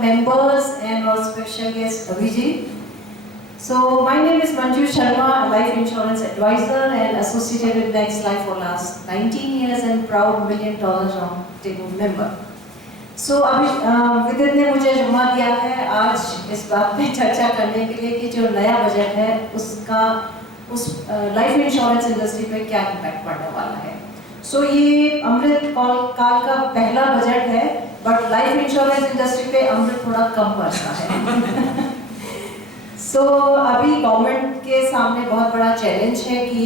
members and our special guest Abhijit. So my name is Manju Sharma, a life insurance advisor and associated with Next Life for last 19 years and proud $1 million round table member. So अभी विदित ने मुझे जुम्मा दिया है आज इस बात पे चर्चा करने के लिए कि जो नया बजट है उसका उस लाइफ इंश्योरेंस इंडस्ट्री पे क्या इम्पैक्ट पड़ने वाला है. सो ये अमृत काल का पहला बजट है, बट लाइफ इंश्योरेंस इंडस्ट्री पे अमृत थोड़ा कम बरसा है. सो अभी गवर्नमेंट के सामने बहुत बड़ा चैलेंज है कि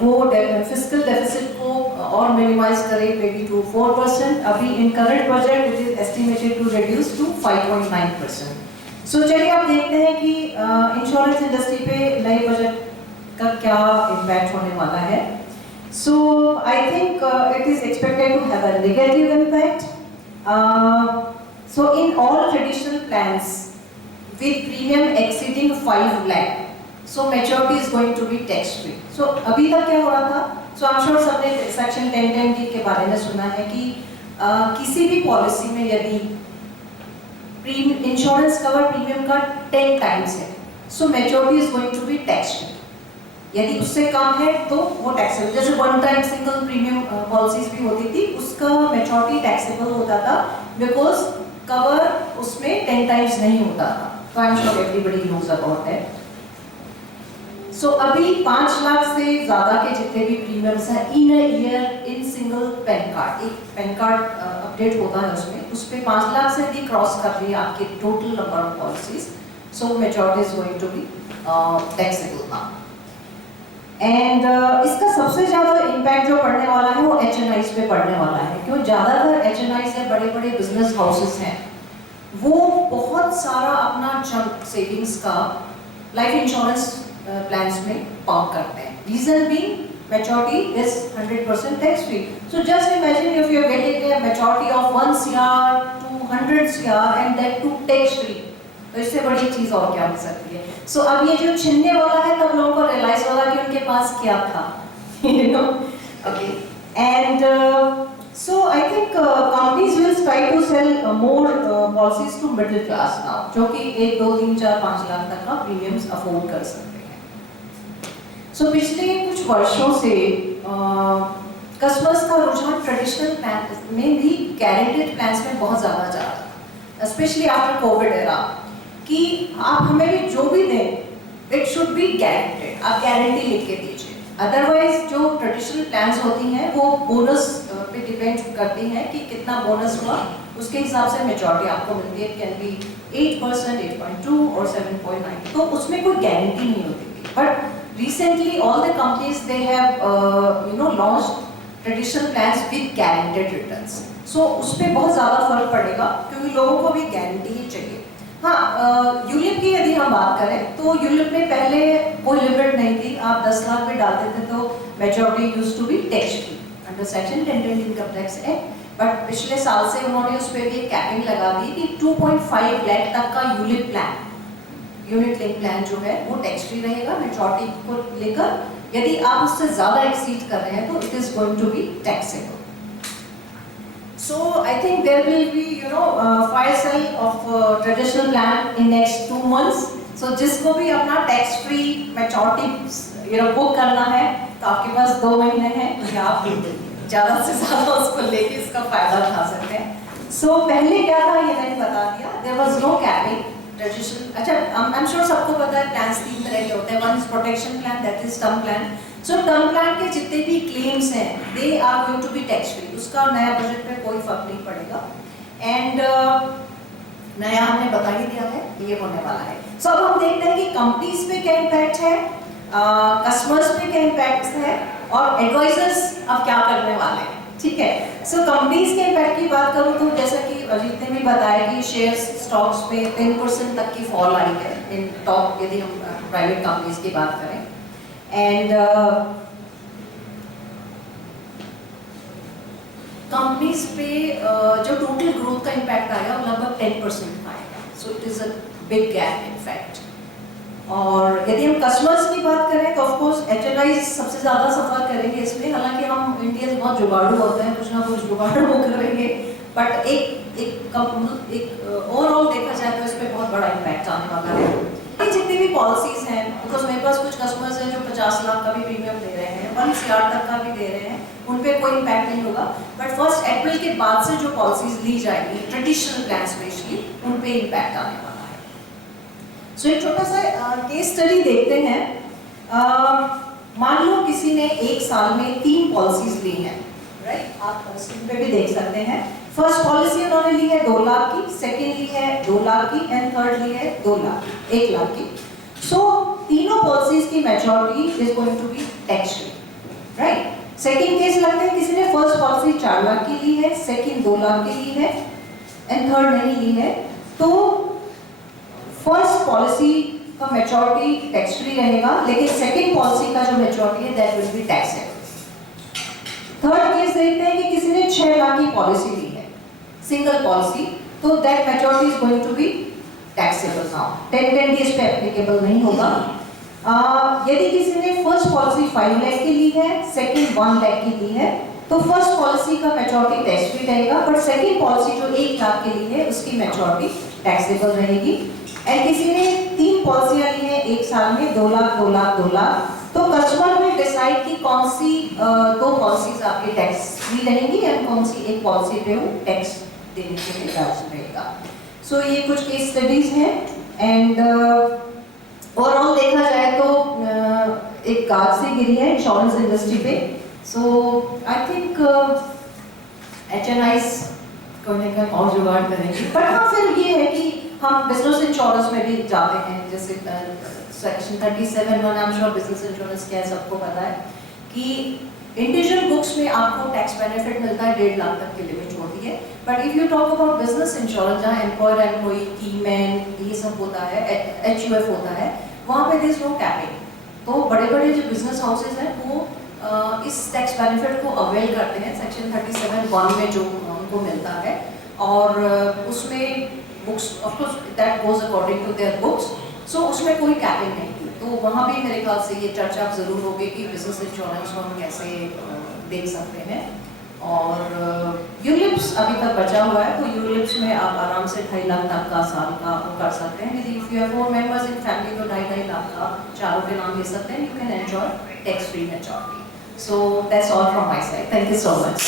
वो फिस्कल डेफिसिट को और मिनिमाइज करे maybe to 4%. अभी in current budget it is estimated to reduce to 5.9%. So चलिए अब देखते हैं कि इंश्योरेंस इंडस्ट्री पे नए बजट का क्या इम्पैक्ट होने वाला है. So I think it is expected to have a negative impact. So in all traditional plans with premium exceeding 5 lakh, so maturity is going to be tax free. So अभी तक क्या हो रहा था? So I'm sure सबने section 1010D के बारे में सुना है कि किसी भी पॉलिसी में यदि इंश्योरेंस कवर प्रीमियम का 10 टाइम्स है, so maturity is going to be tax free. यदि उससे कम है तो वो टैक्सेबल, जैसे one time single premium policies भी होती थी, उसका मेच्योरिटी टैक्सेबल होता था बिकॉज कवर उसमें 10 टाइम्स नहीं होता था. तो I am sure everybody knows about that. So अभी 5 लाख से ज़्यादा के जितने भी प्रीमियम्स हैं in a year in single PAN card, एक पैन कार्ड अपडेट होता है उसमें, उस पर 5 लाख से भी क्रॉस कर रही है आपके total number of policies. So maturity is going to be taxable now. And इसका सबसे ज़्यादा इम्पैक्ट जो पड़ने वाला है वो HNIs पे पड़ने वाला है, क्योंकि ज़्यादातर HNIs है बड़े बड़े बिजनेस हाउसेस हैं, वो बहुत सारा अपना चंक सेविंग्स का लाइफ इंश्योरेंस प्लान्स में पंप करते हैं. Reason being maturity is 100% tax free. So just imagine if you are getting a maturity of 1 CR to 100 CR and that too tax free. तो इससे बड़ी चीज और क्या हो सकती है. सो अब ये जो छिनने वाला है तब लोगों को रियलाइज होगा कि उनके पास क्या था. you know, okay. And so I think companies will try to sell more policies to middle class now, जो कि 1, 2, 3, 4, 5 लाख तक का प्रीमियम्स अफोर्ड कर सकते हैं. सो पिछले कुछ वर्षों से कस्टमर्स का रुझान ट्रेडिशनल प्लान में भी गारंटेड प्लान्स में बहुत ज़्यादा जा रहा है, स्पेशली आफ्टर कोविड एरा, कि आप हमें भी जो भी दें इट शुड बी गारंटेड. आप गारंटी लिख के दीजिए. अदरवाइज जो ट्रेडिशनल प्लान्स होती हैं वो बोनस पे डिपेंड करती हैं कि कितना बोनस हुआ, उसके हिसाब से मेच्योरिटी आपको मिलती है. इट कैन बी 8%, 8.2 और 7.9. तो उसमें कोई गारंटी नहीं होती थी. But recently all the companies they have launched traditional plans with guaranteed returns. So उस पर बहुत ज़्यादा फर्क पड़ेगा क्योंकि लोगों को भी गारंटी ही चाहिए. हाँ, यूलिप की यदि हम बात करें तो यूलिप में पहले कोई लिमिट नहीं थी. आप 10 लाख में डालते थे तो maturity used to be tax free under section 1010 income tax act. But पिछले साल से उन्होंने उस पर भी कैपिंग लगा दी कि 2.5 लाख तक का ULIP plan, unit link plan जो है वो टैक्स फ्री रहेगा मेच्योरिटी को लेकर. यदि आप उससे ज़्यादा एक्सीड कर रहे हैं तो it is going to be taxable. So I think there will be fire sale of traditional plan in next 2 months. So जिसको भी अपना tax free maturity बुक करना है तो आपके पास 2 महीने हैं कि आप ज़्यादा से ज़्यादा उसको लेके इसका फायदा उठा सकते हैं. So पहले क्या था ये मैंने बता दिया. There was no capping traditional. अच्छा, I'm sure सबको पता है plans 3 तरह के होते हैं. One is protection plan, that is term plan. So term plan के जितने भी क्लेम्स हैं they are going to be tax free. उसका नया बजट पे कोई फर्क नहीं पड़ेगा. एंड नया हमने बता ही दिया है ये होने वाला है. सो अब हम देखते हैं कि कंपनीज पे क्या इम्पैक्ट है, कस्टमर्स पे क्या इम्पैक्ट है और एडवाइजर्स अब क्या करने वाले हैं. ठीक है. सो कंपनीज के इम्पैक्ट की बात करूँ तो जैसा कि अजीत ने भी बताया कि शेयर्स स्टॉक्स पे 10% तक की फॉल आई है इन टॉप, यदि हम प्राइवेट कंपनीज की बात करें. एंड कंपनीज पे जो टोटल ग्रोथ का इम्पैक्ट आएगा वो लगभग 10% का आएगा. So it is a big gap in fact. और यदि हम कस्टमर्स की बात करें तो ऑफकोर्स HNIs सबसे ज़्यादा सफ़र करेंगे इसमें, हालांकि हम इंडियंस बहुत जुगाड़ू होते हैं, कुछ ना कुछ जुगाड़ वो करेंगे, बट एक ओवरऑल देखा जाए तो इस पर बहुत बड़ा इम्पैक्ट आने वाला है। ये जितनी भी पॉलिसीज़ हैं, बिकॉज मेरे पास कुछ कस्टमर्स हैं जो 50 लाख का भी प्रीमियम दे रहे हैं, 1 CR तक का भी दे रहे हैं, उन पर कोई इम्पैक्ट नहीं होगा, बट 1 अप्रैल के बाद से जो पॉलिसीज़ ली जाएगी ट्रेडिशनल प्लान स्पेशली, उन पर इम्पैक्ट आने वाला है। सो एक छोटा सा केस स्टडी देखते हैं। मान लो किसी ने एक साल में 3 पॉलिसीज ली हैं, राइट, आप स्क्रीन पे भी देख सकते हैं। फर्स्ट पॉलिसी उन्होंने ली है 2 लाख की, सेकेंड ली है 2 लाख की एंड थर्ड ली है 2 लाख की, 1 लाख की। सो तीनों पॉलिसीज की maturity is going to be tax free, right. Second case लगता है किसी ने फर्स्ट पॉलिसी 4 लाख की ली है, सेकेंड 2 लाख की ली है एंड थर्ड नहीं ली है, तो फर्स्ट पॉलिसी का मैच्योरिटी टैक्स फ्री रहेगा, लेकिन सेकंड पॉलिसी का जो मैच्योरिटी है that will be taxable. Third case देखते हैं कि किसी ने 6 लाख की पॉलिसी ली है, सिंगल पॉलिसी, तो that maturity is going to be taxable now, 10 days पे एप्लीकेबल नहीं होगा। यदि किसी ने फर्स्ट पॉलिसी 5 लाख की ली है, सेकंड 1 लाख की ली है, तो फर्स्ट पॉलिसी का मैच्योरिटी टैक्स फ्री रहेगा, बट सेकंड पॉलिसी जो 1 लाख के लिए है उसकी मैच्योरिटी टैक्सेबल रहेगी। एंड किसी ने 3 पॉलिसियां ली हैं एक साल में, 2 लाख 2 लाख 2 लाख, तो कस्टमर विल डिसाइड कि कौन सी 2 पॉलिसीज आपकी टैक्स फ्री रहेंगी एंड कौन सी एक पॉलिसी पे वो टैक्स देने के लिए राजी रहेगा। सो ये कुछ केस स्टडीज हैं एंड ओवरऑल देखा जाए तो एक गाज से गिरी है इंश्योरेंस इंडस्ट्री पे। सो आई थिंक HNIs करने का और जुगाड़ करेंगे, बट हाँ फिर ये है कि हम बिजनेस इंश्योरेंस में भी जाते हैं, जैसे section 37(1) I am sure business insurance क्या है सबको पता है कि इंडिविजुअल बुक्स में आपको टैक्स बेनिफिट मिलता है 1.5 लाख तक की लिमिट होती है, but if you talk about business insurance जहाँ एम्प्लॉयर एम्प्लॉई कीमैन ये सब होता है, HUF होता है, वहाँ पे देयर इज नो कैपिंग। तो बड़े बड़े जो बिजनेस हाउसेज हैं वो इस टैक्स बेनिफिट को अवेल करते हैं सेक्शन 37(1) में जो उनको मिलता है, और उसमें books of course that goes according to their books, so उसमें कोई कैपिंग नहीं थी। तो वहाँ भी मेरे ख्याल से ये चर्चा जरूर होगी कि बिजनेस इंश्योरेंस को हम कैसे देख सकते हैं। और यूलिप्स अभी तक बचा हुआ है, तो यूलिप्स में आप आराम से 2.5 लाख तक का साल का कर सकते हैं। यदि if you have 4 members in family तो 2.5 लाख का चारों के नाम ले सकते हैं। You can enjoy tax free maturity. So that's all from my side, thank you so much.